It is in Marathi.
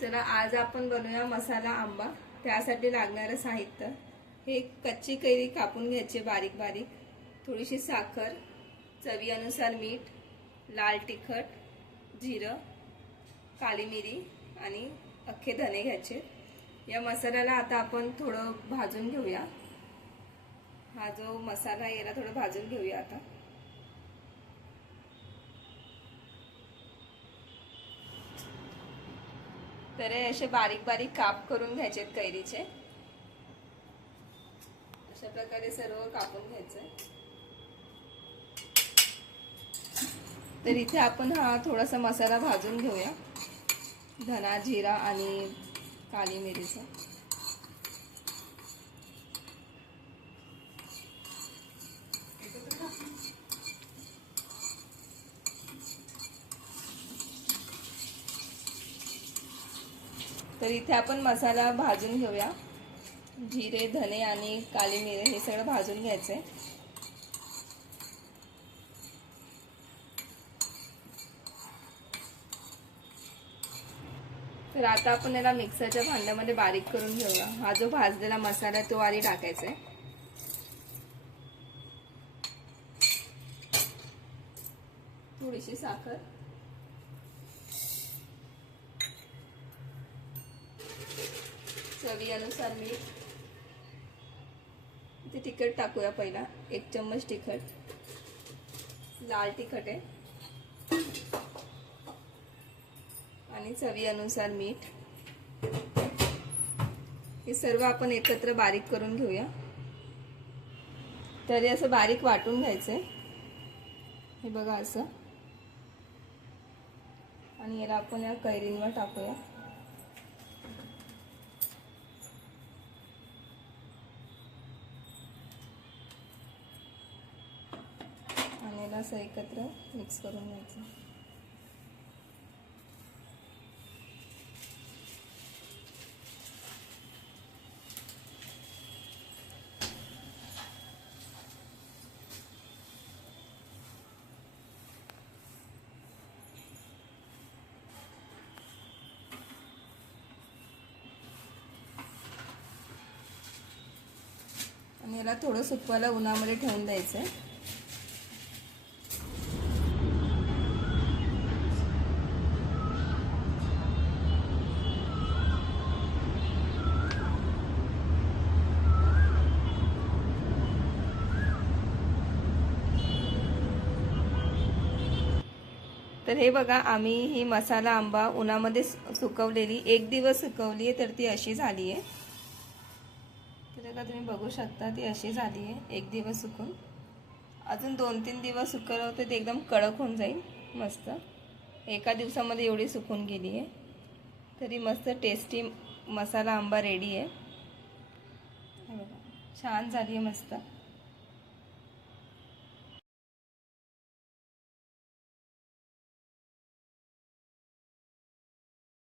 चला आज आपण बनवूया मसाला आंबा। त्यासाठी लागणारे साहित्य हे कच्ची कैरी कापून घ्यायची बारीक बारीक, थोडीशी साखर, चवीनुसार मीठ, लाल तिखट, जिरं, काली मिरी आणि अख्खे धने घ्यायचे। या मसाल्याला आता आपण थोडं भाजून घेऊया। हा जो मसाला आहे याला थोडं भाजून घेऊया आता। तर हे असे बारीक बारीक काप करून घ्यायचे कैरीचे। अशा प्रकारे सर्व कापून घ्यायचे। तर इथे आपण हा थोडासा मसाला भाजून घेऊया, धना, जिरा आणि काली मिरीचा। तर इथे आपण मसाला भाजून घेऊया। जिरे, धने आणि काली मिरी हे सगळं भाजून घ्यायचे। तर आता आपण याला मिक्सरच्या भांड्यामध्ये बारीक करून घेऊया। हा जो भाजलेला मसाला तो आधी टाकायचा आहे। थोडीशी साखर, चवीनुसार मीठ, इथे तिखट टाकूया पहिला, 1 चम्मच तिखट, लाल तिखट आहे आणि चवीनुसार मीठ। हे सर्व आपण एकत्र बारीक करून घेऊया। तर हे असं बारीक वाटून घ्यायचंय, हे बघा असं। आणि याला आपण या कैरींवर टाकूया। आणि याला असं एकत्र मिक्स करून घ्यायचं। आणि याला थोडं सुकवायला उन्हामध्ये ठेवून द्यायचं आहे। तर हे बघा, आम्ही ही मसाला आंबा उन्हामध्ये सुकवलेली 1 दिवस सुकवली आहे, तर ती अशी झाली आहे। तर आता तुम्ही बघू शकता ती अशी झाली आहे 1 दिवस सुकून। अजून 2-3 दिवस सुकवलं होतं ते एकदम कडक होऊन जाईल मस्त। एका दिवसामध्ये एवढी सुकून गेली आहे। तरी मस्त टेस्टी मसाला आंबा रेडी आहे। हे बघा, छान झाली आहे मस्त।